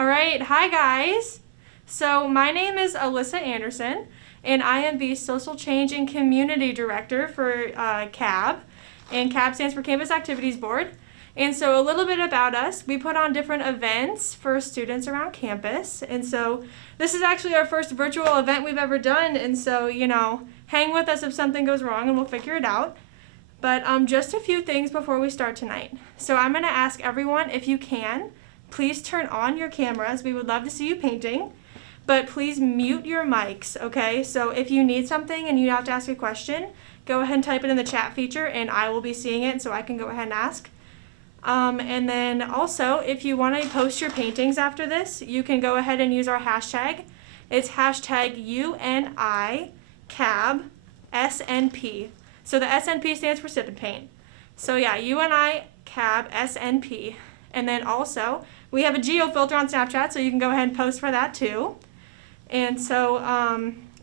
All right, hi guys. So my name is Alyssa Anderson, and I am the Social Change and Community Director for CAB, and CAB stands for Campus Activities Board. And so a little bit about us, we put on different events for students around campus, and so this is actually our first virtual event we've ever done, and so, hang with us if something goes wrong and we'll figure it out. But just a few things before we start tonight. So I'm going to ask everyone, if you can, please turn on your cameras. We would love to see you painting, but please mute your mics, okay? So if you need something and you have to ask a question, go ahead and type it in the chat feature and I will be seeing it so I can go ahead and ask. And then also, if you want to post your paintings after this, you can go ahead and use our hashtag. It's hashtag UNICABSNP. So the SNP stands for SipNPaint. So yeah, UNICABSNP. And then also, we have a geo filter on Snapchat, so you can go ahead and post for that too. And so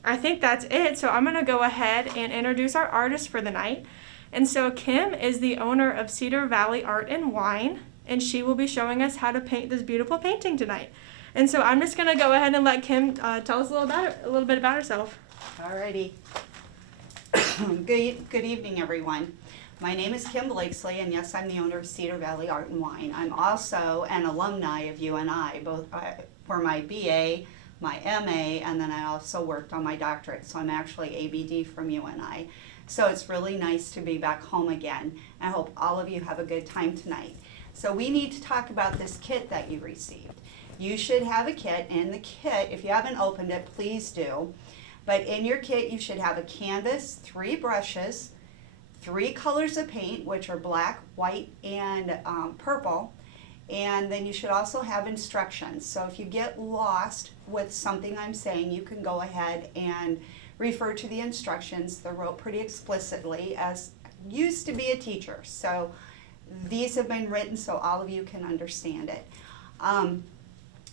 I think that's it. So I'm going to go ahead and introduce our artist for the night. And so Kim is the owner of Cedar Valley Art Wine, and she will be showing us how to paint this beautiful painting tonight. And so I'm just going to go ahead and let Kim tell us a little bit about herself. Alrighty. Good evening, everyone. My name is Kim Blakesley, and yes, I'm the owner of Cedar Valley Art Wine. I'm also an alumni of UNI, both for my BA, my MA, and then I also worked on my doctorate, so I'm actually ABD from UNI. So it's really nice to be back home again. I hope all of you have a good time tonight. So we need to talk about this kit that you received. You should have a kit, and the kit, if you haven't opened it, please do. But in your kit, you should have a canvas, 3 brushes, 3 colors of paint, which are black, white, and purple. And then you should also have instructions. So if you get lost with something I'm saying, you can go ahead and refer to the instructions. They're wrote pretty explicitly, as used to be a teacher. So these have been written so all of you can understand it.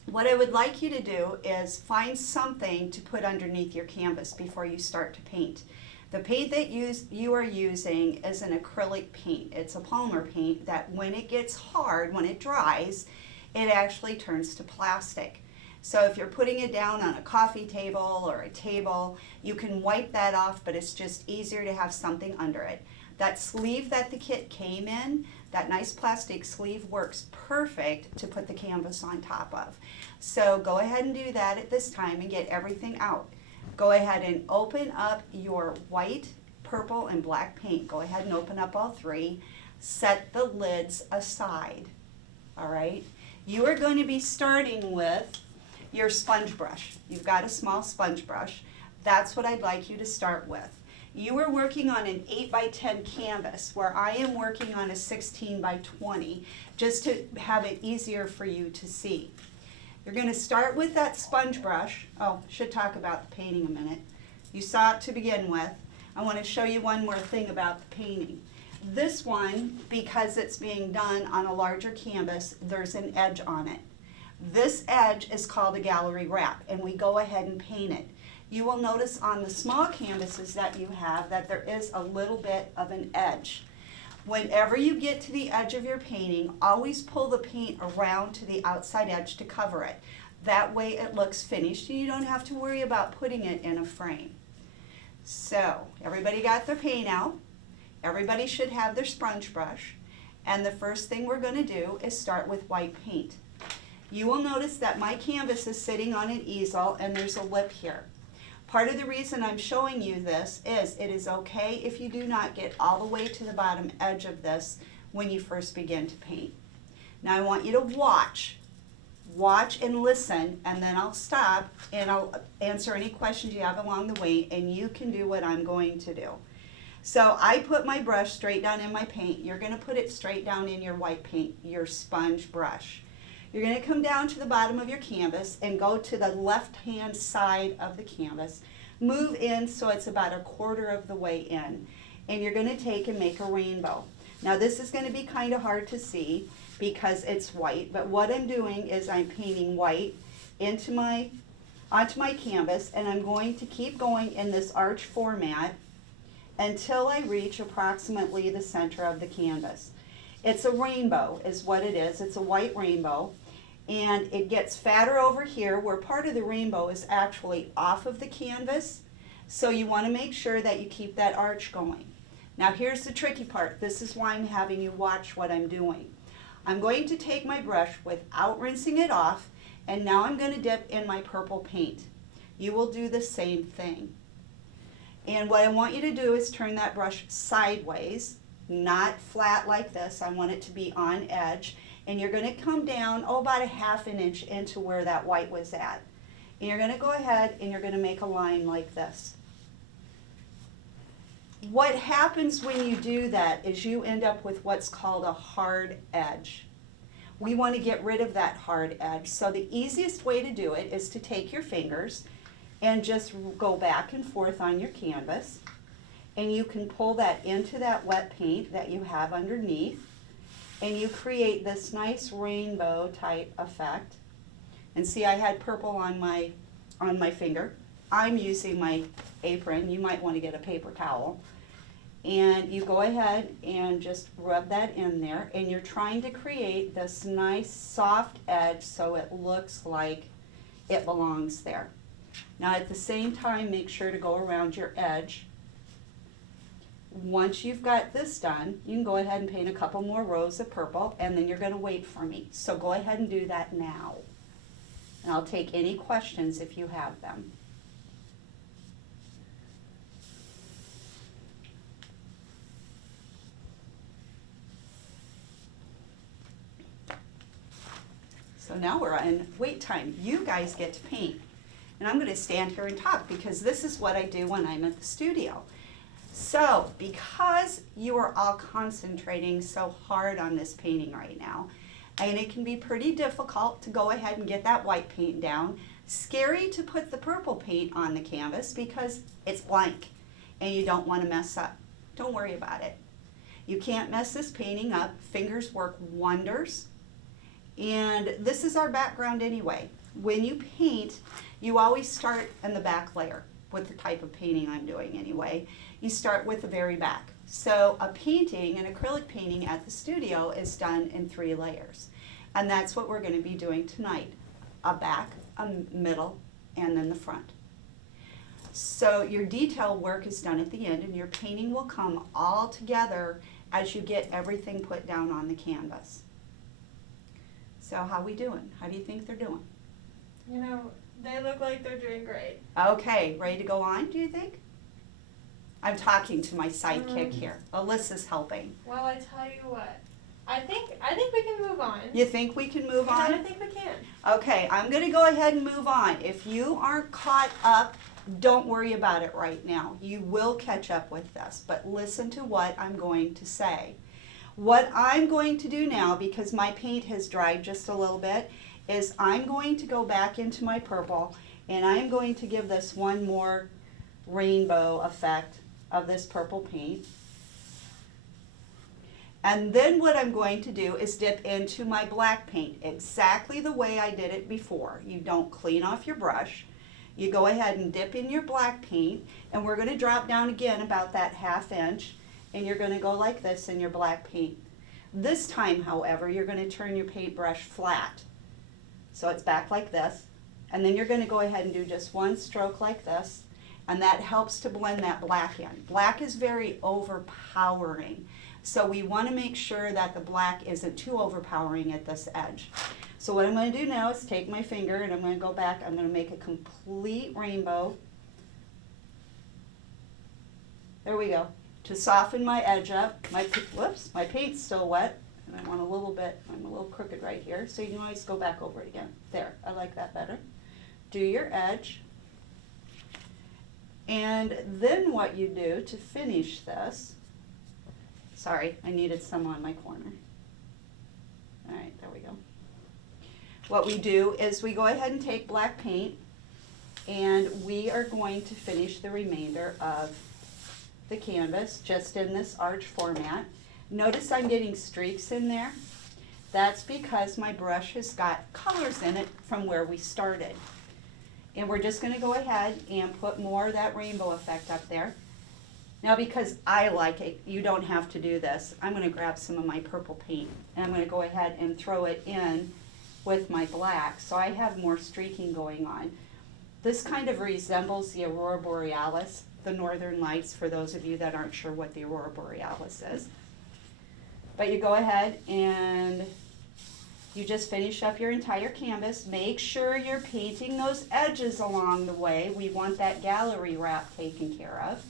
What I would like you to do is find something to put underneath your canvas before you start to paint. The paint that you are using is an acrylic paint. It's a polymer paint that when it gets hard, when it dries, it actually turns to plastic. So if you're putting it down on a coffee table or a table, you can wipe that off, but it's just easier to have something under it. That sleeve that the kit came in, that nice plastic sleeve, works perfect to put the canvas on top of. So go ahead and do that at this time and get everything out. Go ahead and open up your white, purple, and black paint. Go ahead and open up all 3. Set the lids aside, all right? You are going to be starting with your sponge brush. You've got a small sponge brush. That's what I'd like you to start with. You are working on an 8x10 canvas, where I am working on a 16x20, just to have it easier for you to see. You're going to start with that sponge brush. Oh, should talk about the painting a minute. You saw it to begin with. I want to show you one more thing about the painting. This one, because it's being done on a larger canvas, there's an edge on it. This edge is called a gallery wrap, and we go ahead and paint it. You will notice on the small canvases that you have that there is a little bit of an edge. Whenever you get to the edge of your painting, always pull the paint around to the outside edge to cover it. That way it looks finished and you don't have to worry about putting it in a frame. So, everybody got their paint out. Everybody should have their sponge brush. And the first thing we're going to do is start with white paint. You will notice that my canvas is sitting on an easel and there's a lip here. Part of the reason I'm showing you this is it is okay if you do not get all the way to the bottom edge of this when you first begin to paint. Now I want you to watch and listen, and then I'll stop and I'll answer any questions you have along the way, and you can do what I'm going to do. So I put my brush straight down in my paint. You're going to put it straight down in your white paint, your sponge brush. You're going to come down to the bottom of your canvas and go to the left-hand side of the canvas. Move in so it's about 1/4 of the way in. And you're going to take and make a rainbow. Now this is going to be kind of hard to see because it's white, but what I'm doing is I'm painting white onto my canvas, and I'm going to keep going in this arch format until I reach approximately the center of the canvas. It's a rainbow is what it is. It's a white rainbow. and it gets fatter over here where part of the rainbow is actually off of the canvas. So you want to make sure that you keep that arch going. Now here's the tricky part. This is why I'm having you watch what I'm doing. I'm going to take my brush without rinsing it off, and now I'm going to dip in my purple paint. You will do the same thing. And what I want you to do is turn that brush sideways, not flat like this. I want it to be on edge. And you're going to come down, about a ½ inch into where that white was at. And you're going to go ahead and you're going to make a line like this. What happens when you do that is you end up with what's called a hard edge. We want to get rid of that hard edge. So the easiest way to do it is to take your fingers and just go back and forth on your canvas. And you can pull that into that wet paint that you have underneath. And you create this nice rainbow type effect. And see, I had purple on my finger. I'm using my apron. You might want to get a paper towel. And you go ahead and just rub that in there. And you're trying to create this nice soft edge so it looks like it belongs there. Now at the same time, make sure to go around your edge. Once you've got this done, you can go ahead and paint a couple more rows of purple, and then you're going to wait for me. So go ahead and do that now. And I'll take any questions if you have them. So now we're on wait time. You guys get to paint. And I'm going to stand here and talk because this is what I do when I'm at the studio. So, because you are all concentrating so hard on this painting right now, and it can be pretty difficult to go ahead and get that white paint down, scary to put the purple paint on the canvas because it's blank and you don't want to mess up. Don't worry about it. You can't mess this painting up. Fingers work wonders. And this is our background anyway. When you paint, you always start in the back layer with the type of painting I'm doing anyway. You start with the very back. So a painting, an acrylic painting at the studio is done in 3 layers. And that's what we're going to be doing tonight. A back, a middle, and then the front. So your detail work is done at the end and your painting will come all together as you get everything put down on the canvas. So how we doing? How do you think they're doing? You know, they look like they're doing great. Okay, ready to go on, do you think? I'm talking to my sidekick here. Alyssa's helping. Well, I tell you what, I think we can move on. You think we can move on? I think we can. Okay, I'm going to go ahead and move on. If you aren't caught up, don't worry about it right now. You will catch up with this, but listen to what I'm going to say. What I'm going to do now, because my paint has dried just a little bit, is I'm going to go back into my purple and I'm going to give this one more rainbow effect of this purple paint. And then what I'm going to do is dip into my black paint exactly the way I did it before. You don't clean off your brush. You go ahead and dip in your black paint, and we're going to drop down again about that ½ inch, and you're going to go like this in your black paint. This time, however, you're going to turn your paintbrush flat. So it's back like this, and then you're going to go ahead and do just one stroke like this, and that helps to blend that black in. Black is very overpowering, so we want to make sure that the black isn't too overpowering at this edge. So what I'm going to do now is take my finger and I'm going to go back, I'm going to make a complete rainbow. There we go. To soften my edge up, my paint's still wet, and I want a little bit, I'm a little crooked right here, so you can always go back over it again. There, I like that better. Do your edge. And then what you do to finish this, sorry, I needed some on my corner. All right, there we go. What we do is we go ahead and take black paint, and we are going to finish the remainder of the canvas just in this arch format. Notice I'm getting streaks in there. That's because my brush has got colors in it from where we started. And we're just going to go ahead and put more of that rainbow effect up there. Now because I like it, you don't have to do this. I'm going to grab some of my purple paint and I'm going to go ahead and throw it in with my black, so I have more streaking going on. This kind of resembles the Aurora Borealis, the northern lights, for those of you that aren't sure what the Aurora Borealis is. But you go ahead and you just finish up your entire canvas. Make sure you're painting those edges along the way. We want that gallery wrap taken care of.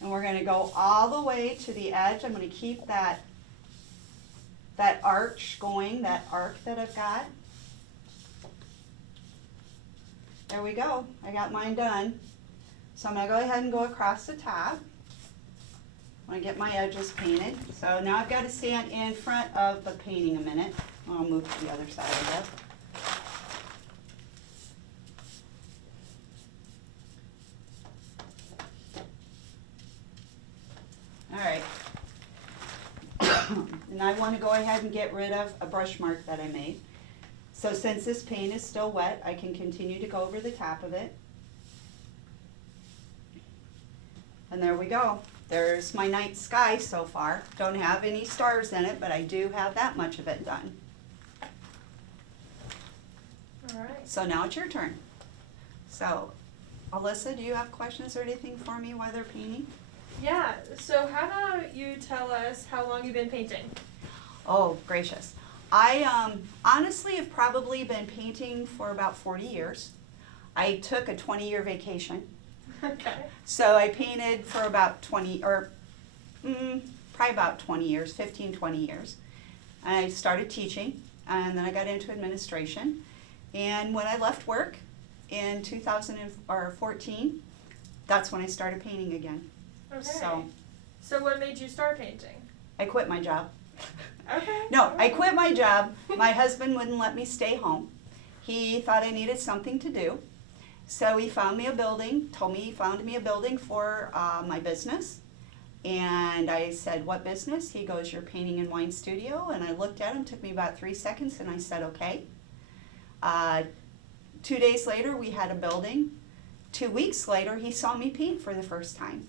And we're going to go all the way to the edge. I'm going to keep that arch going, that arc that I've got. There we go. I got mine done. So I'm going to go ahead and go across the top. I'm going to get my edges painted. So now I've got to stand in front of the painting a minute. I'll move to the other side of it. All right. And I want to go ahead and get rid of a brush mark that I made. So since this paint is still wet, I can continue to go over the top of it. And there we go. There's my night sky so far. Don't have any stars in it, but I do have that much of it done. All right. So now it's your turn. So, Alyssa, do you have questions or anything for me while they're painting? Yeah, so how about you tell us how long you've been painting? Oh, gracious. I honestly have probably been painting for about 40 years. I took a 20-year vacation. Okay. So I painted for about 20, or probably about 20 years, 15, 20 years. And I started teaching, and then I got into administration. And when I left work in 2014, that's when I started painting again. Okay. So what made you start painting? I quit my job. Okay. No, I quit my job. My husband wouldn't let me stay home. He thought I needed something to do. So he found me a building, told me he found me a building for my business. And I said, what business? He goes, your painting and wine studio. And I looked at him, took me about 3 seconds, and I said, okay. 2 days later, we had a building. 2 weeks later, he saw me paint for the first time.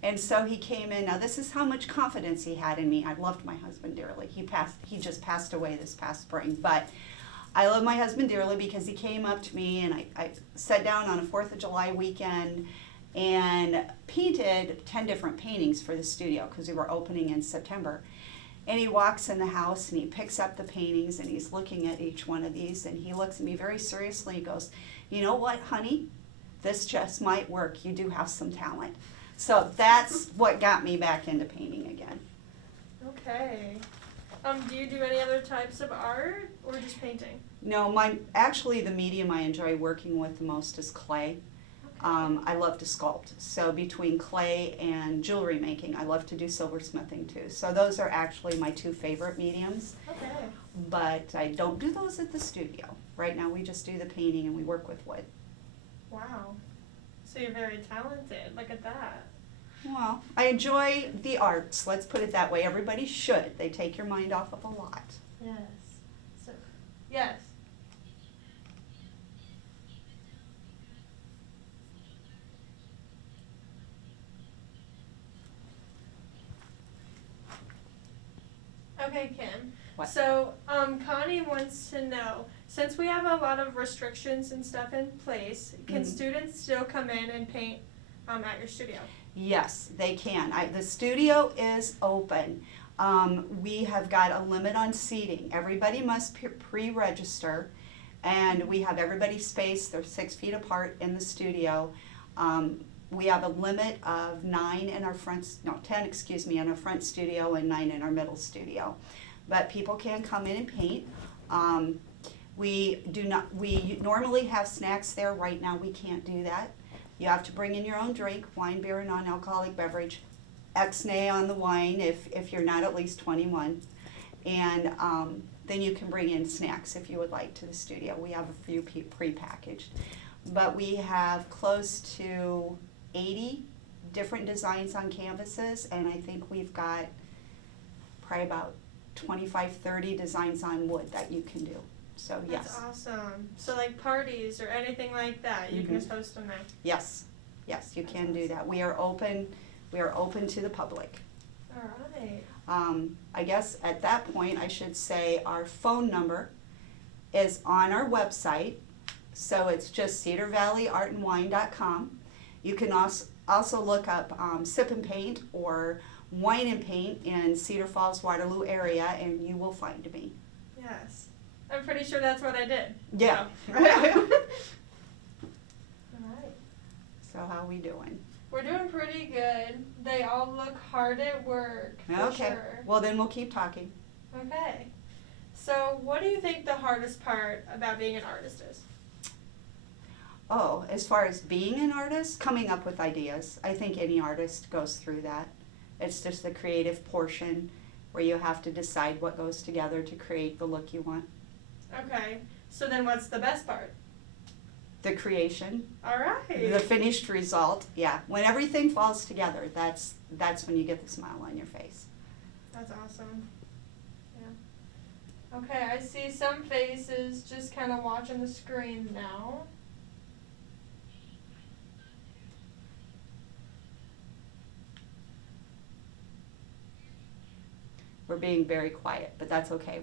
And so he came in. Now this is how much confidence he had in me. I loved my husband dearly. He just passed away this past spring. But I love my husband dearly because he came up to me, and I sat down on a 4th of July weekend and painted 10 different paintings for the studio because we were opening in September. And he walks in the house and he picks up the paintings and he's looking at each one of these, and he looks at me very seriously and goes, you know what, honey? This just might work. You do have some talent. So that's what got me back into painting again. Okay. Do you do any other types of art or just painting? No, actually the medium I enjoy working with the most is clay. Okay. I love to sculpt. So between clay and jewelry making, I love to do silversmithing too. So those are actually my 2 favorite mediums. Okay. But I don't do those at the studio. Right now we just do the painting and we work with wood. Wow. So you're very talented. Look at that. Well, I enjoy the arts. Let's put it that way. Everybody should. They take your mind off of a lot. Yes. So, yes. Okay, Kim. What? So, Connie wants to know, since we have a lot of restrictions and stuff in place, can students still come in and paint at your studio? Yes, they can. The studio is open. We have got a limit on seating. Everybody must pre-register, and we have everybody spaced. They're 6 feet apart in the studio. We have a limit of 9 in our front, no, 10, excuse me, in our front studio and 9 in our middle studio. But people can come in and paint. We normally have snacks there. Right now we can't do that. You have to bring in your own drink, wine, beer, or non-alcoholic beverage. X-nay on the wine if you're not at least 21. And then you can bring in snacks if you would like to the studio. We have a few pre-packaged. But we have close to 80 different designs on canvases, and I think we've got probably about 25, 30 designs on wood that you can do. So yes. That's awesome. So like parties or anything like that, you can just host them there. Yes, yes, you can do that. We are open to the public. All right. I guess at that point I should say our phone number is on our website. So it's just cedarvalleyartandwine.com. You can also look up SipNPaint or Wine and Paint in Cedar Falls, Waterloo area, and you will find me. Yes. I'm pretty sure that's what I did. Yeah. So. All right. So how we doing? We're doing pretty good. They all look hard at work, for Okay. sure. Well, then we'll keep talking. Okay. So what do you think the hardest part about being an artist is? Oh, as far as being an artist, coming up with ideas. I think any artist goes through that. It's just the creative portion where you have to decide what goes together to create the look you want. Okay. So then what's the best part? The creation, All right. the finished result. Yeah, when everything falls together, that's when you get the smile on your face. That's awesome. Yeah. Okay, I see some faces just kind of watching the screen now. We're being very quiet, but that's okay.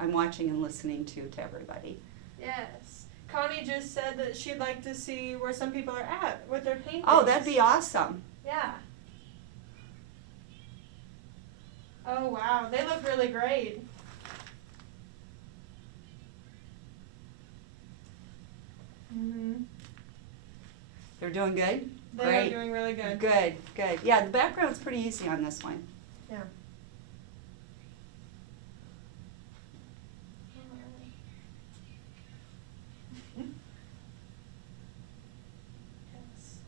I'm watching and listening to everybody. Yes. Connie just said that she'd like to see where some people are at with their paintings. Oh, that'd be awesome. Yeah. Oh, wow. They look really great. Mm-hmm. They're doing good? They Great. are doing really good. Good, good. Yeah, the background's pretty easy on this one. Yeah. Yes.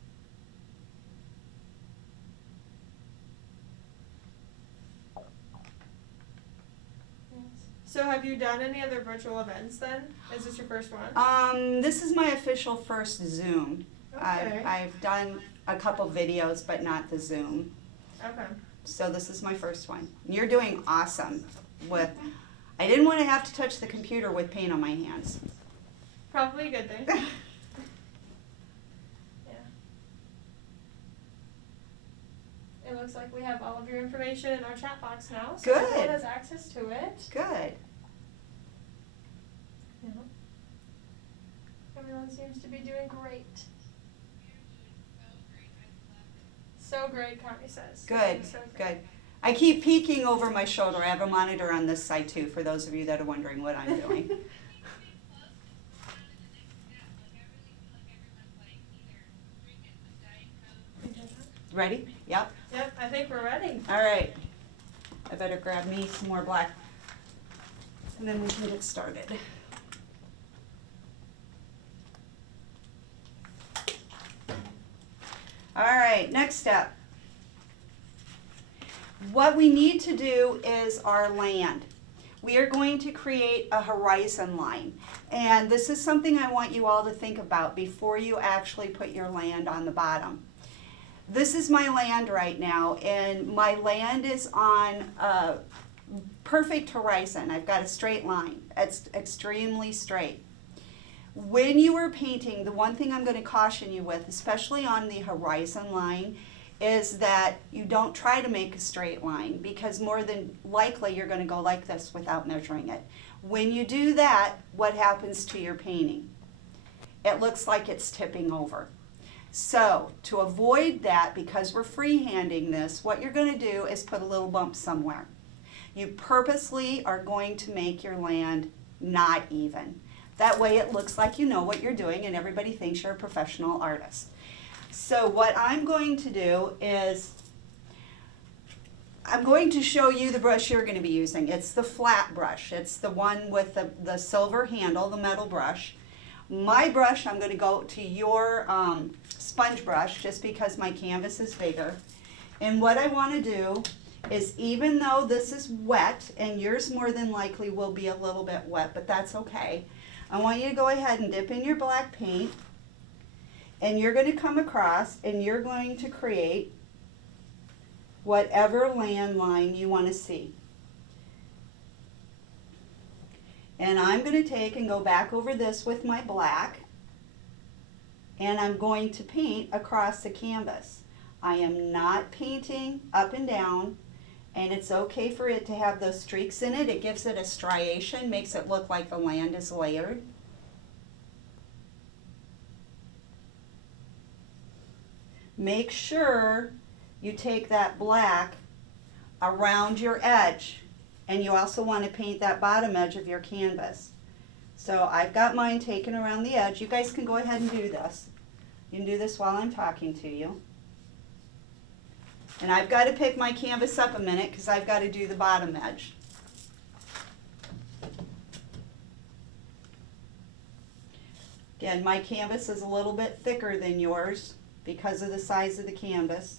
So have you done any other virtual events then? Is this your first one? This is my official first Zoom. Okay. I've done a couple videos, but not the Zoom. Okay. So this is my first one. You're doing awesome with, I didn't want to have to touch the computer with paint on my hands. Probably a good thing. Yeah. It looks like we have all of your information in our chat box now, so Good. everyone has access to it. Good. Yeah. Everyone seems to be doing great. So great, Connie says. Good, So great. good. I keep peeking over my shoulder. I have a monitor on this side too, for those of you that are wondering what I'm doing. Ready? Yep. Yep, I think we're ready. All right. I better grab me some more black, and then we can get started. All right, next step. What we need to do is our land. We are going to create a horizon line. And this is something I want you all to think about before you actually put your land on the bottom. This is my land right now, and my land is on a perfect horizon. I've got a straight line. It's extremely straight. When you are painting, the one thing I'm going to caution you with, especially on the horizon line, is that you don't try to make a straight line, because more than likely you're going to go like this without measuring it. When you do that, what happens to your painting? It looks like it's tipping over. So to avoid that, because we're freehanding this, what you're going to do is put a little bump somewhere. You purposely are going to make your land not even. That way it looks like you know what you're doing and everybody thinks you're a professional artist. So what I'm going to do is, I'm going to show you the brush you're going to be using. It's the flat brush. It's the one with the silver handle, the metal brush. My brush, I'm going to go to your sponge brush just because my canvas is bigger. And what I want to do is, even though this is wet, and yours more than likely will be a little bit wet, but that's okay, I want you to go ahead and dip in your black paint, and you're going to come across and you're going to create whatever land line you want to see. And I'm going to take and go back over this with my black, and I'm going to paint across the canvas. I am not painting up and down, And it's okay for it to have those streaks in it. It gives it a striation, makes it look like the land is layered. Make sure you take that black around your edge, and you also want to paint that bottom edge of your canvas. So I've got mine taken around the edge. You guys can go ahead and do this. You can do this while I'm talking to you. And I've got to pick my canvas up a minute because I've got to do the bottom edge. Again, my canvas is a little bit thicker than yours because of the size of the canvas.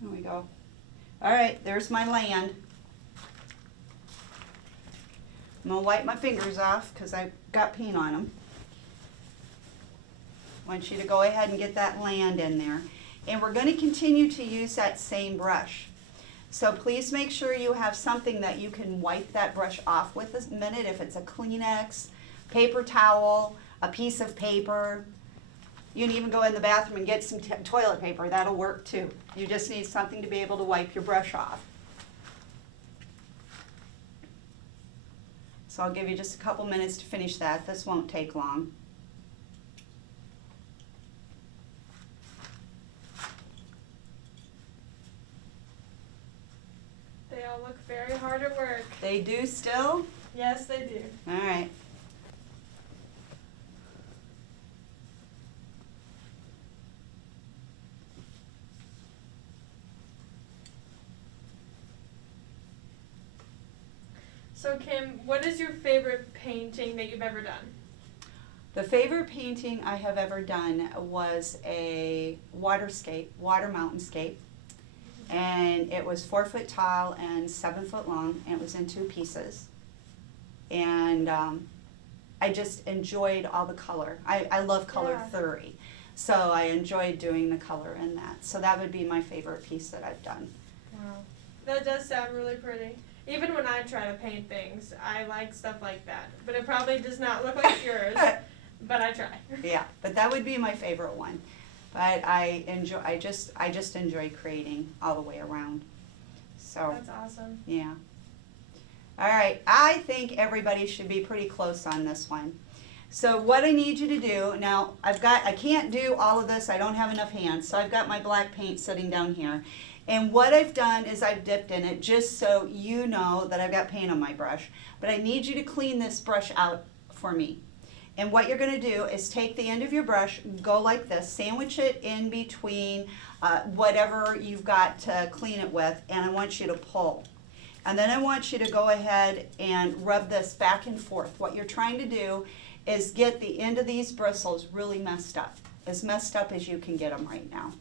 There we go. All right, there's my land. I'm going to wipe my fingers off because I've got paint on them. I want you to go ahead and get that land in there. And we're going to continue to use that same brush. So please make sure you have something that you can wipe that brush off with a minute. If it's a Kleenex, paper towel, a piece of paper. You can even go in the bathroom and get some toilet paper. That'll work too. You just need something to be able to wipe your brush off. So I'll give you just a couple minutes to finish that. This won't take long. They all look very hard at work. They do still? Yes, they do. All right. So Kim, what is your favorite painting that you've ever done? The favorite painting I have ever done was a water mountainscape. And it was 4 foot tall and 7 foot long, and it was in 2 pieces. And I just enjoyed all the color. I love color theory, so I enjoyed doing the color in that. So that would be my favorite piece that I've done. Wow, that does sound really pretty. Even when I try to paint things, I like stuff like that. But it probably does not look like yours, but I try. Yeah, but that would be my favorite one. But I just enjoy creating all the way around. So that's awesome. Yeah. All right, I think everybody should be pretty close on this one. So what I need you to do, now I can't do all of this, I don't have enough hands, so I've got my black paint sitting down here. And what I've done is I've dipped in it just so you know that I've got paint on my brush. But I need you to clean this brush out for me. And what you're going to do is take the end of your brush, go like this, sandwich it in between whatever you've got to clean it with, and I want you to pull. And then I want you to go ahead and rub this back and forth. What you're trying to do is get the end of these bristles really messed up as you can get them right now.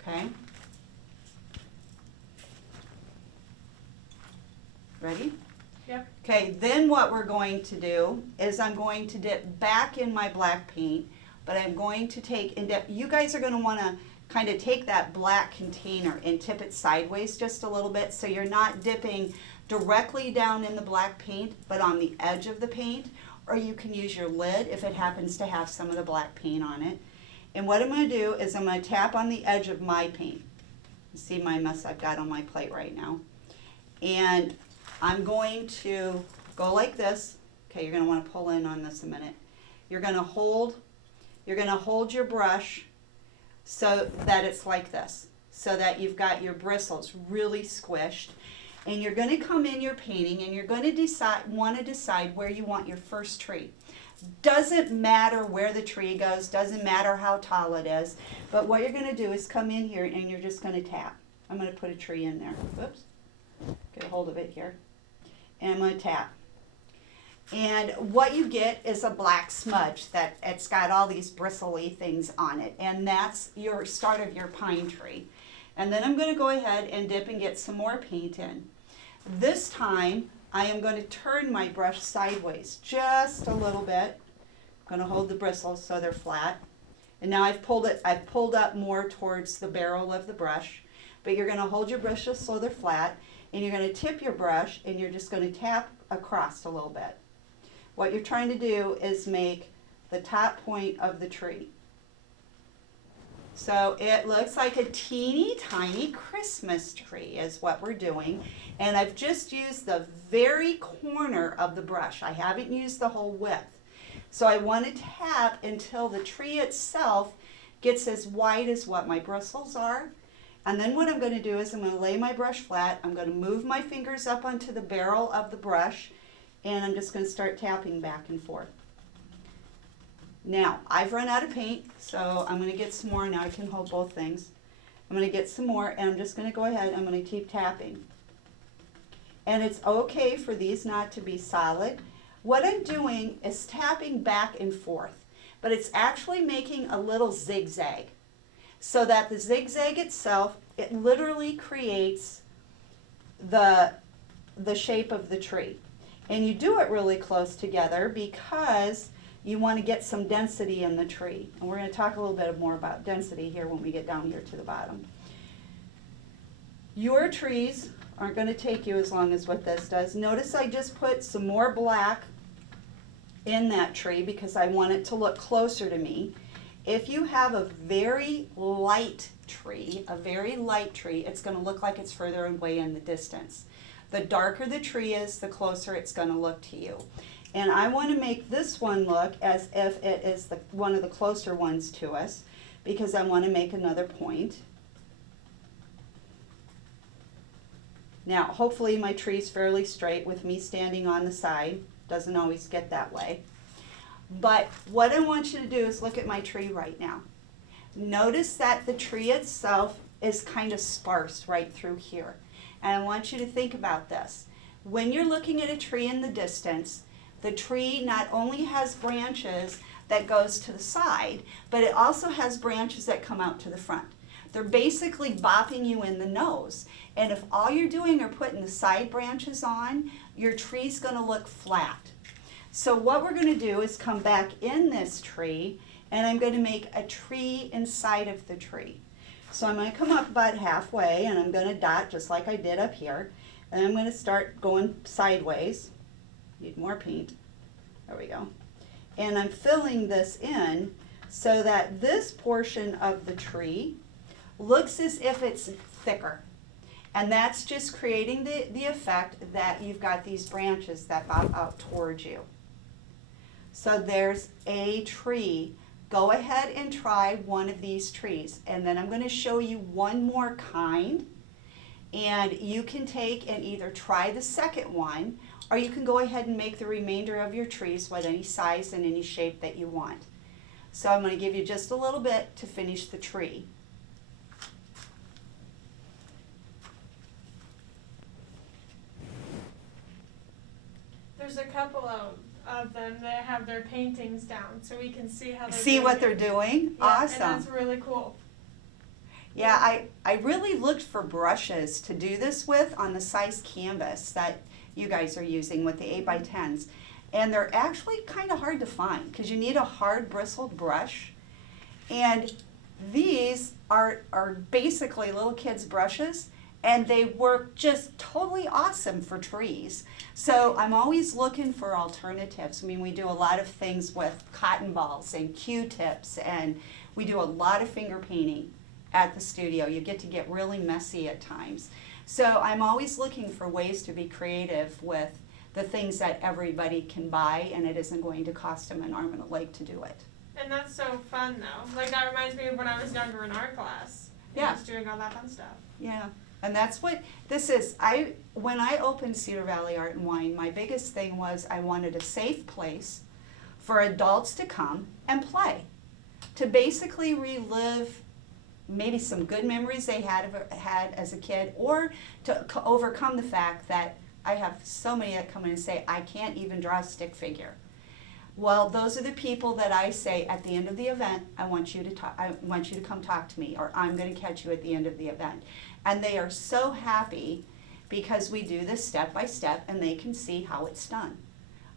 Okay? Ready? Yep. Okay, then what we're going to do is I'm going to dip back in my black paint, but I'm going to take and dip. You guys are going to want to kind of take that black container and tip it sideways just a little bit so you're not dipping directly down in the black paint, but on the edge of the paint, or you can use your lid if it happens to have some of the black paint on it. And what I'm going to do is I'm going to tap on the edge of my paint. You see my mess I've got on my plate right now. And I'm going to go like this. Okay, you're going to want to pull in on this a minute. You're going to hold your brush so that it's like this, so that you've got your bristles really squished. And you're going to come in your painting and you're going to want to decide where you want your first tree. Doesn't matter where the tree goes, doesn't matter how tall it is, but what you're going to do is come in here and you're just going to tap. I'm going to put a tree in there. Whoops. Get a hold of it here. And I'm going to tap. And what you get is a black smudge that it's got all these bristly things on it. And that's your start of your pine tree. And then I'm going to go ahead and dip and get some more paint in. This time I am going to turn my brush sideways just a little bit. I'm going to hold the bristles so they're flat. And now I've pulled up more towards the barrel of the brush. But you're going to hold your brushes so they're flat. And you're going to tip your brush and you're just going to tap across a little bit. what you're trying to do is make the top point of the tree. So it looks like a teeny tiny Christmas tree is what we're doing. And I've just used the very corner of the brush. I haven't used the whole width. So I want to tap until the tree itself gets as wide as what my bristles are. And then what I'm going to do is I'm going to lay my brush flat. I'm going to move my fingers up onto the barrel of the brush, and I'm just going to start tapping back and forth. Now, I've run out of paint, so I'm going to get some more. Now I can hold both things. I'm going to get some more, and I'm just going to go ahead. I'm going to keep tapping. And it's okay for these not to be solid. What I'm doing is tapping back and forth, but it's actually making a little zigzag, so that the zigzag itself, it literally creates the shape of the tree. And you do it really close together because you want to get some density in the tree. And we're going to talk a little bit more about density here when we get down here to the bottom. Your trees aren't going to take you as long as what this does. Notice I just put some more black in that tree because I want it to look closer to me. If you have a very light tree, it's going to look like it's further away in the distance. The darker the tree is, the closer it's going to look to you. And I want to make this one look as if it is one of the closer ones to us, because I want to make another point. Now, hopefully my tree's fairly straight with me standing on the side. Doesn't always get that way. But what I want you to do is look at my tree right now. Notice that the tree itself is kind of sparse right through here. And I want you to think about this. When you're looking at a tree in the distance, the tree not only has branches that goes to the side, but it also has branches that come out to the front. They're basically bopping you in the nose. And if all you're doing are putting the side branches on, your tree's going to look flat. So what we're going to do is come back in this tree, and I'm going to make a tree inside of the tree. So I'm going to come up about halfway, and I'm going to dot just like I did up here. And I'm going to start going sideways. Need more paint. There we go. And I'm filling this in so that this portion of the tree looks as if it's thicker. And that's just creating the effect that you've got these branches that bob out towards you. So there's a tree. Go ahead and try one of these trees. And then I'm going to show you one more kind. And you can take and either try the second one, or you can go ahead and make the remainder of your trees with any size and any shape that you want. So I'm going to give you just a little bit to finish the tree. There's a couple of them that have their paintings down, so we can see how they're See doing what it. they're doing? Yeah, Awesome. And that's really cool. Yeah, I really looked for brushes to do this with on the size canvas that you guys are using with the 8x10s. And they're actually kind of hard to find because you need a hard bristled brush. And these are basically little kids' brushes, and they work just totally awesome for trees. So I'm always looking for alternatives. I mean, we do a lot of things with cotton balls and Q-tips, and we do a lot of finger painting at the studio. You get to get really messy at times. So I'm always looking for ways to be creative with the things that everybody can buy, and it isn't going to cost them an arm and a leg to do it. And that's so fun, though. Like, that reminds me of when I was younger in art class. Yeah. Just doing all that fun stuff. Yeah, and that's what this is. When I opened Cedar Valley Art and Wine, my biggest thing was I wanted a safe place for adults to come and play, to basically relive maybe some good memories they had as a kid, or to overcome the fact that I have so many that come in and say, I can't even draw a stick figure. Well, those are the people that I say at the end of the event, I want you to come talk to me, or I'm going to catch you at the end of the event. And they are so happy because we do this step by step and they can see how it's done.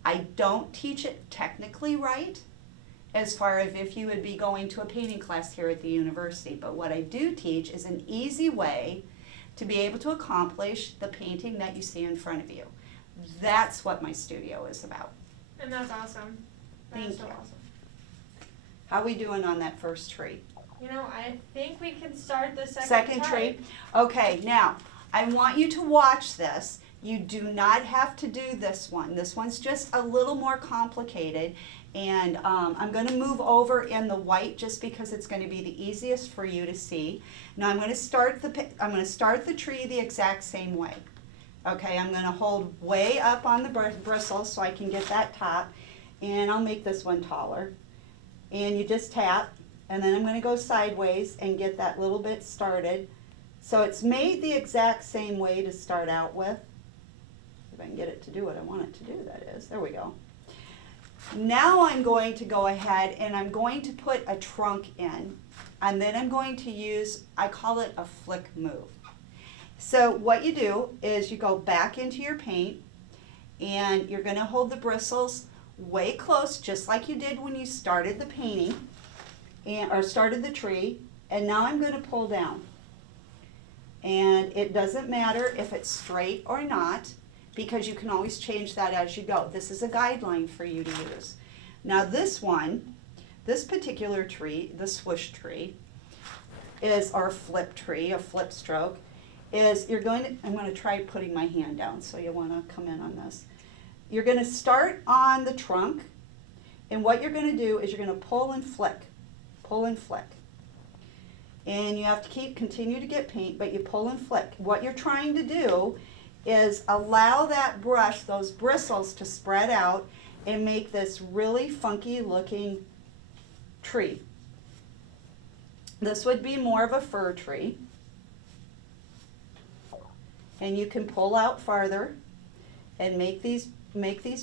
I don't teach it technically right, as far as if you would be going to a painting class here at the university. But what I do teach is an easy way to be able to accomplish the painting that you see in front of you. That's what my studio is about. And that's awesome. That Thank is so you. awesome. How we doing on that first tree? You know, I think we can start the Second tree? Okay, now, I want you to watch this. You do not have to do this one. This one's just a little more complicated. And I'm going to move over in the white just because it's going to be the easiest for you to see. Now I'm going to start the tree the exact same way. Okay, I'm going to hold way up on the bristles so I can get that top. And I'll make this one taller. And you just tap. And then I'm going to go sideways and get that little bit started. So it's made the exact same way to start out with. If I can get it to do what I want it to do, that is. There we go. Now I'm going to go ahead and I'm going to put a trunk in. And then I'm going to use, I call it a flick move. So what you do is you go back into your paint and you're going to hold the bristles way close, just like you did when you started the painting or started the tree. And now I'm going to pull down. And it doesn't matter if it's straight or not, because you can always change that as you go. This is a guideline for you to use. Now this one, this particular tree, the swoosh tree, is our flip tree, a flip stroke, is I'm going to try putting my hand down, so you'll want to come in on this. You're going to start on the trunk, and what you're going to do is you're going to pull and flick, pull and flick. And you have to continue to get paint, but you pull and flick. What you're trying to do is allow that brush, those bristles, to spread out and make this really funky looking tree. This would be more of a fir tree. And you can pull out farther and make these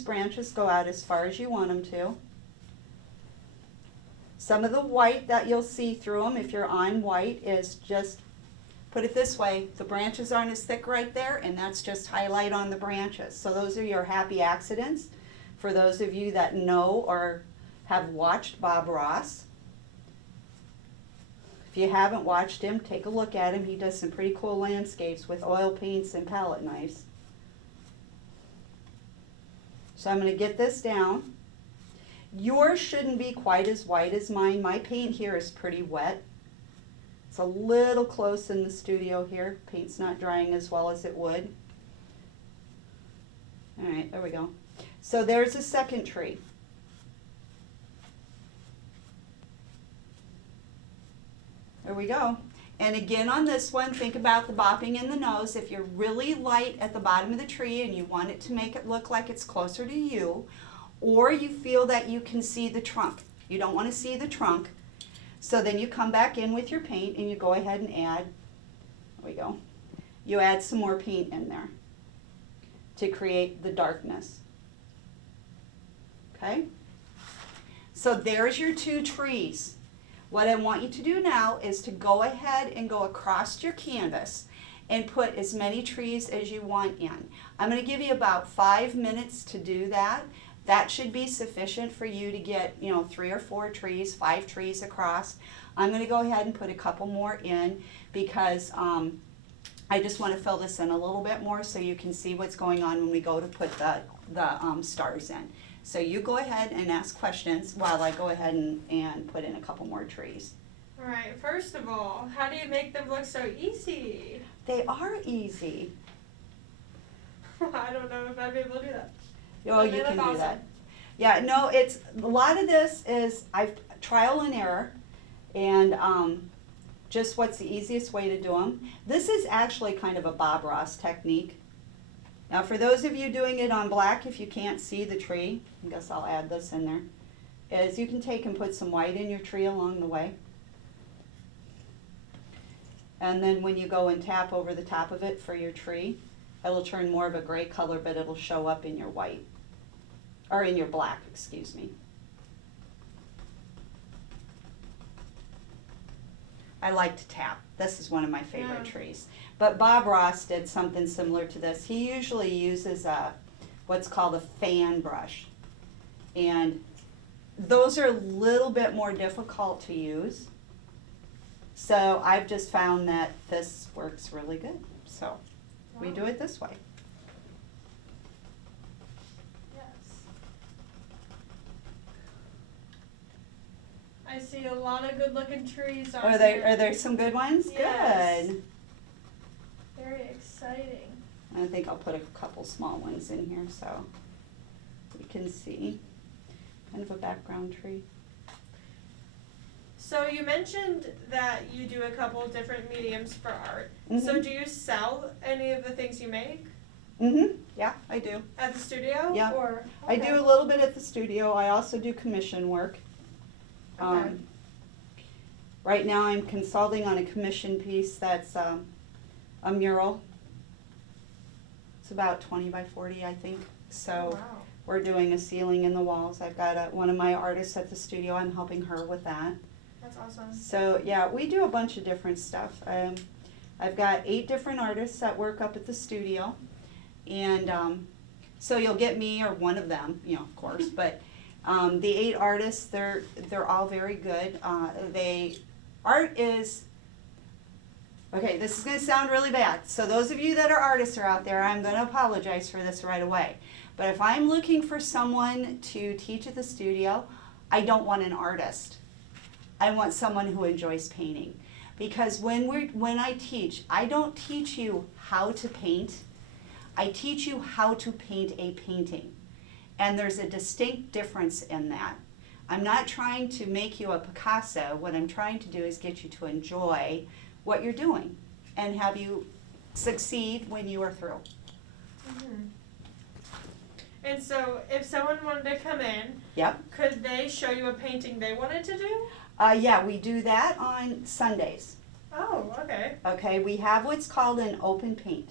branches go out as far as you want them to. Some of the white that you'll see through them, if you're on white, is just, put it this way, the branches aren't as thick right there, and that's just highlight on the branches. So those are your happy accidents. For those of you that know or have watched Bob Ross, if you haven't watched him, take a look at him. He does some pretty cool landscapes with oil paints and palette knives. So I'm going to get this down. Yours shouldn't be quite as white as mine. My paint here is pretty wet. It's a little close in the studio here. Paint's not drying as well as it would. All right, there we go. So there's a second tree. There we go. And again on this one, think about the bopping in the nose. If you're really light at the bottom of the tree and you want it to make it look like it's closer to you, or you feel that you can see the trunk. You don't want to see the trunk. So then you come back in with your paint and you go ahead and add, there we go, you add some more paint in there to create the darkness. Okay? So there's your two trees. What I want you to do now is to go ahead and go across your canvas and put as many trees as you want in. I'm going to give you about 5 minutes to do that. That should be sufficient for you to get, 3 or 4 trees, 5 trees across. I'm going to go ahead and put a couple more in because I just want to fill this in a little bit more so you can see what's going on when we go to put the stars in. So you go ahead and ask questions while I go ahead and put in a couple more trees. All right, first of all, how do you make them look so easy? They are easy. I don't know if I'd be able to do that. Oh, you can do that. Yeah, no, it's a lot of this is trial and error, and just what's the easiest way to do them. This is actually kind of a Bob Ross technique. Now, for those of you doing it on black, if you can't see the tree, I guess I'll add this in there, is you can take and put some white in your tree along the way. And then when you go and tap over the top of it for your tree, it'll turn more of a gray color, but it'll show up in your white. Or in your black, excuse me. I like to tap. This is one of my favorite trees. But Bob Ross did something similar to this. He usually uses what's called a fan brush. And those are a little bit more difficult to use. So I've just found that this works really good. So we do it this way. Yes. see a lot of good looking trees on Are here. there some good ones? Yes. Good. Very exciting. I think I'll put a couple small ones in here so you can see kind of a background tree. So you mentioned that you do a couple of different mediums for art. Mhm. So do you sell any of the things you make Yeah, I do. at the studio? Yeah. Or I do a little bit at the studio. I also do commission work. Okay. Right now I'm consulting on a commission piece that's a mural. It's about 20 by 40, I think. So Oh, wow. we're doing a ceiling in the walls. I've got one of my artists at the studio. I'm helping her with that. That's awesome. So yeah, we do a bunch of different stuff. I've got 8 different artists that work up at the studio, and so you'll get me or one of them, of course. But the 8 artists, they're all very good. Art is okay. This is going to sound really bad. So those of you that are artists are out there, I'm going to apologize for this right away. But if I'm looking for someone to teach at the studio, I don't want an artist. I want someone who enjoys painting, because when I teach, I don't teach you how to paint. I teach you how to paint a painting, and there's a distinct difference in that. I'm not trying to make you a Picasso. What I'm trying to do is get you to enjoy what you're doing and have you succeed when you are through. Mm-hmm. And so if someone wanted to come in, Yep. could they show you a painting they wanted to do? Yeah, we do that on Sundays. Oh, okay. Okay, we have what's called an open paint.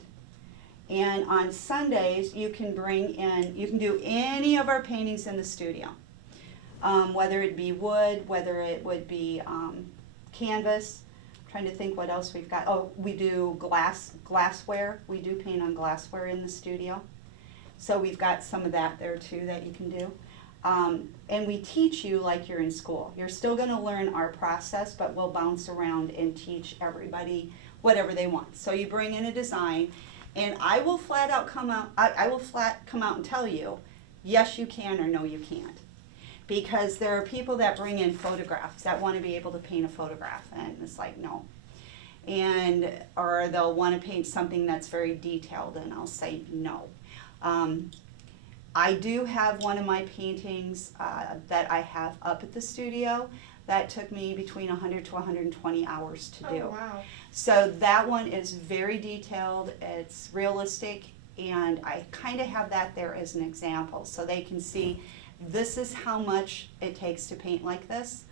And on Sundays, you can do any of our paintings in the studio. Whether it be wood, whether it would be canvas. I'm trying to think what else we've got. Oh, we do glassware. We do paint on glassware in the studio. So we've got some of that there too that you can do. And we teach you like you're in school. You're still going to learn our process, but we'll bounce around and teach everybody whatever they want. So you bring in a design, and I will flat come out and tell you, yes you can or no you can't. Because there are people that bring in photographs that want to be able to paint a photograph, and it's like no. Or they'll want to paint something that's very detailed, and I'll say no. I do have one of my paintings that I have up at the studio that took me between 100 to 120 hours to do. Oh, wow. So that one is very detailed, it's realistic, and I kind of have that there as an example so they can see this is how much it takes to paint like this.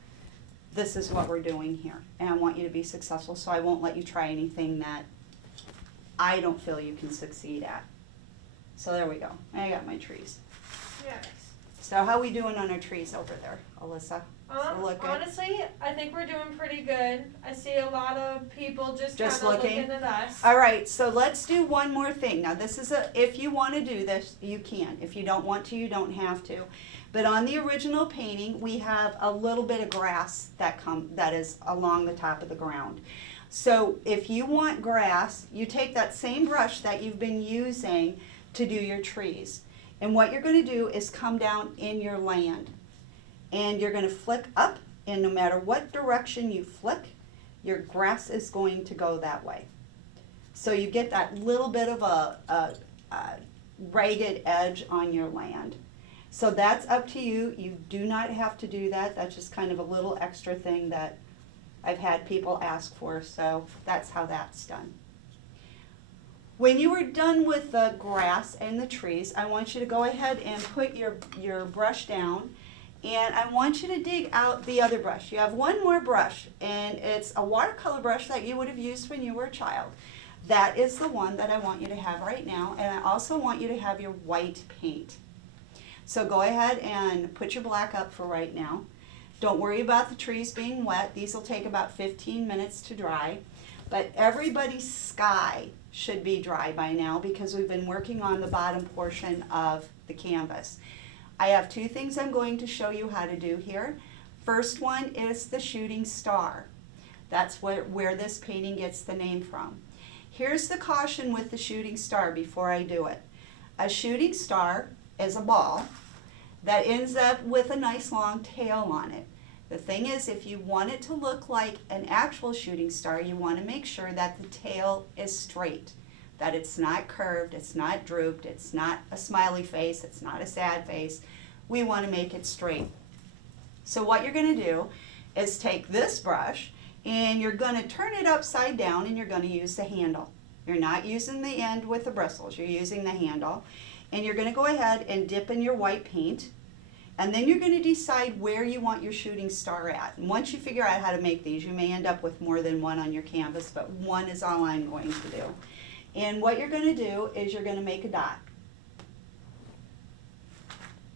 This is what we're doing here, and I want you to be successful, so I won't let you try anything that I don't feel you can succeed at. So there we go. I got my trees. Yes. So how we doing on our trees over there, Alyssa? Honestly, I think we're doing pretty good. I see a lot of people just kind of looking at us. All right, so let's do one more thing. Now this is if you want to do this, you can. If you don't want to, you don't have to. But on the original painting, we have a little bit of grass that is along the top of the ground. So if you want grass, you take that same brush that you've been using to do your trees. And what you're going to do is come down in your land. And you're going to flick up, and no matter what direction you flick, your grass is going to go that way. So you get that little bit of a ragged edge on your land. So that's up to you. You do not have to do that. That's just kind of a little extra thing that I've had people ask for. So that's how that's done. When you are done with the grass and the trees, I want you to go ahead and put your brush down, and I want you to dig out the other brush. You have one more brush, and it's a watercolor brush that you would have used when you were a child. That is the one that I want you to have right now, and I also want you to have your white paint. So go ahead and put your black up for right now. Don't worry about the trees being wet. These will take about 15 minutes to dry, but everybody's sky should be dry by now because we've been working on the bottom portion of the canvas. I have 2 things I'm going to show you how to do here. First one is the shooting star. That's where this painting gets the name from. Here's the caution with the shooting star before I do it. A shooting star is a ball that ends up with a nice long tail on it. The thing is, if you want it to look like an actual shooting star, you want to make sure that the tail is straight, that it's not curved, it's not drooped, it's not a smiley face, it's not a sad face. We want to make it straight. So what you're going to do is take this brush and you're going to turn it upside down and you're going to use the handle. You're not using the end with the bristles, you're using the handle. And you're going to go ahead and dip in your white paint. And then you're going to decide where you want your shooting star at. And once you figure out how to make these, you may end up with more than one on your canvas, but one is all I'm going to do. And what you're going to do is you're going to make a dot.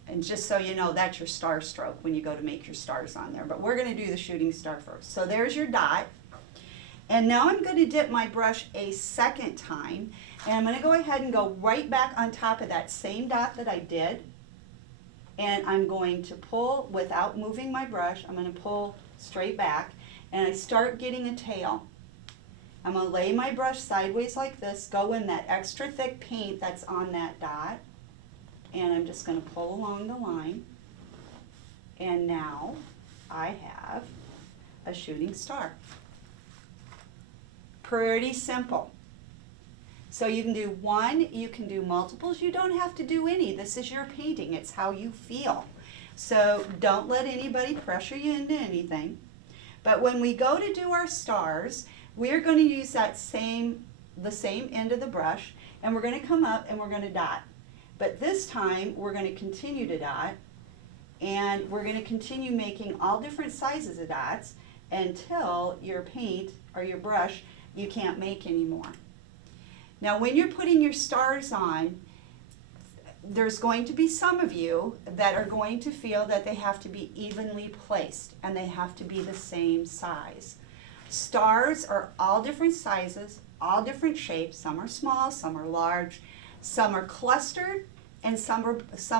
And just so you know, that's your star stroke when you go to make your stars on there. But we're going to do the shooting star first. So there's your dot. And now I'm going to dip my brush a second time. And I'm going to go ahead and go right back on top of that same dot that I did. And I'm going to pull without moving my brush. I'm going to pull straight back. And I start getting a tail. I'm going to lay my brush sideways like this, go in that extra thick paint that's on that dot. And I'm just going to pull along the line. And now I have a shooting star. Pretty simple. So you can do one, you can do multiples, you don't have to do any. This is your painting, it's how you feel. So don't let anybody pressure you into anything. But when we go to do our stars, we're going to use the same end of the brush, and we're going to come up and we're going to dot. But this time we're going to continue to dot, and we're going to continue making all different sizes of dots until your paint or your brush you can't make anymore. Now when you're putting your stars on, there's going to be some of you that are going to feel that they have to be evenly placed and they have to be the same size. Stars are all different sizes, all different shapes. Some are small, some are large, some are clustered, and some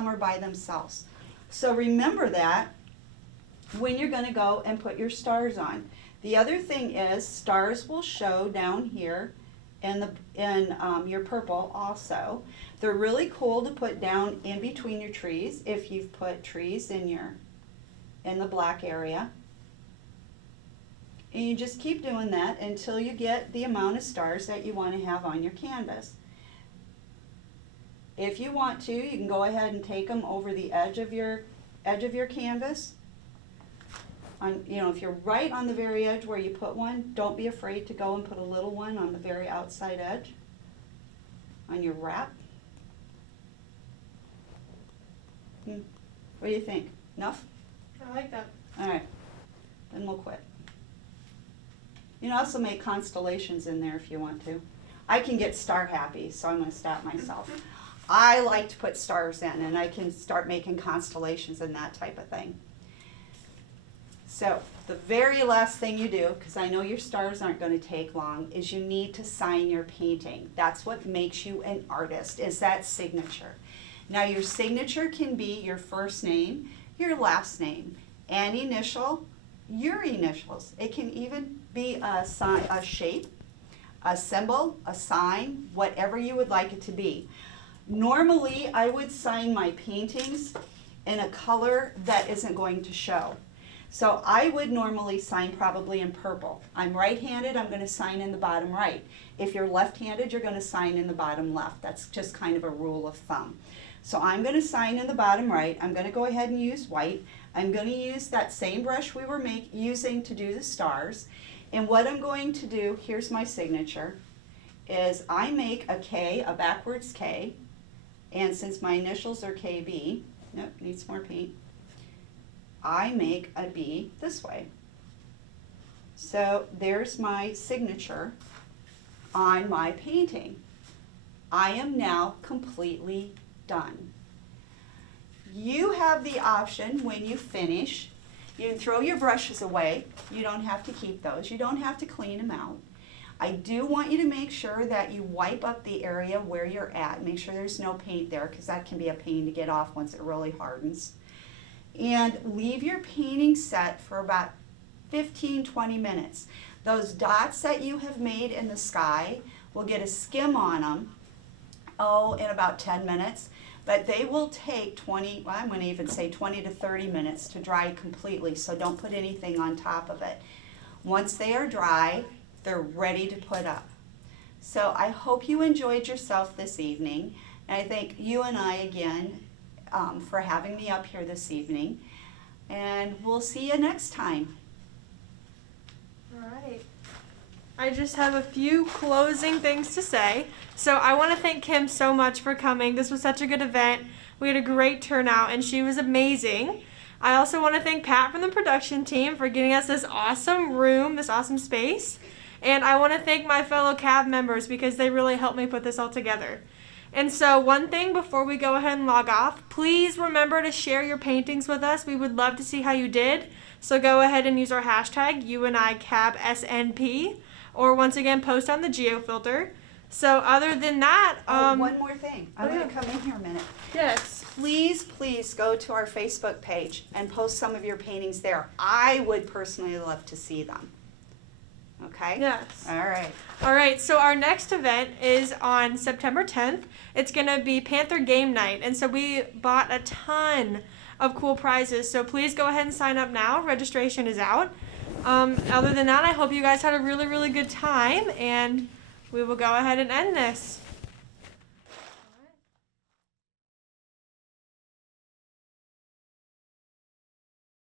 are by themselves. So remember that when you're going to go and put your stars on. The other thing is stars will show down here in your purple also. They're really cool to put down in between your trees if you've put trees in the black area. And you just keep doing that until you get the amount of stars that you want to have on your canvas. If you want to, you can go ahead and take them over the edge of your canvas. If you're right on the very edge where you put one, don't be afraid to go and put a little one on the very outside edge on your wrap. What do you think? Enough? I like that. All right, then we'll quit. You can also make constellations in there if you want to. I can get star happy, so I'm going to stop myself. I like to put stars in, and I can start making constellations and that type of thing. So the very last thing you do, because I know your stars aren't going to take long, is you need to sign your painting. That's what makes you an artist, is that signature. Now your signature can be your first name, your last name, an initial, your initials. It can even be a shape, a symbol, a sign, whatever you would like it to be. Normally I would sign my paintings in a color that isn't going to show. So I would normally sign probably in purple. I'm right-handed, I'm going to sign in the bottom right. If you're left-handed, you're going to sign in the bottom left. That's just kind of a rule of thumb. So I'm going to sign in the bottom right. I'm going to go ahead and use white. I'm going to use that same brush we were using to do the stars. And what I'm going to do, here's my signature, is I make a K, a backwards K. And since my initials are KB, nope, needs more paint, I make a B this way. So there's my signature on my painting. I am now completely done. You have the option when you finish, you can throw your brushes away. You don't have to keep those. You don't have to clean them out. I do want you to make sure that you wipe up the area where you're at. Make sure there's no paint there, because that can be a pain to get off once it really hardens. And leave your painting set for about 15-20 minutes. Those dots that you have made in the sky will get a skim on them, in about 10 minutes. But they will take 20, well, I'm going to even say 20 to 30 minutes to dry completely, so don't put anything on top of it. Once they are dry, they're ready to put up. So I hope you enjoyed yourself this evening, and I thank you and I again for having me up here this evening, and we'll see you next time. All right. I just have a few closing things to say. So I want to thank Kim so much for coming. This was such a good event. We had a great turnout and she was amazing. I also want to thank Pat from the production team for getting us this awesome room, this awesome space. And I want to thank my fellow CAB members because they really helped me put this all together. And so one thing before we go ahead and log off, please remember to share your paintings with us. We would love to see how you did. So go ahead and use our hashtag UNICABSNP. Or once again, post on the GeoFilter. So other than that, one more thing. I'm going to come in here a minute. Yes. Please go to our Facebook page and post some of your paintings there. I would personally love to see them. Okay? Yes. All right. All right, so our next event is on September 10th. It's going to be Panther Game Night. And so we bought a ton of cool prizes. So please go ahead and sign up now. Registration is out. Other than that, I hope you guys had a really, really good time, and we will go ahead and end this.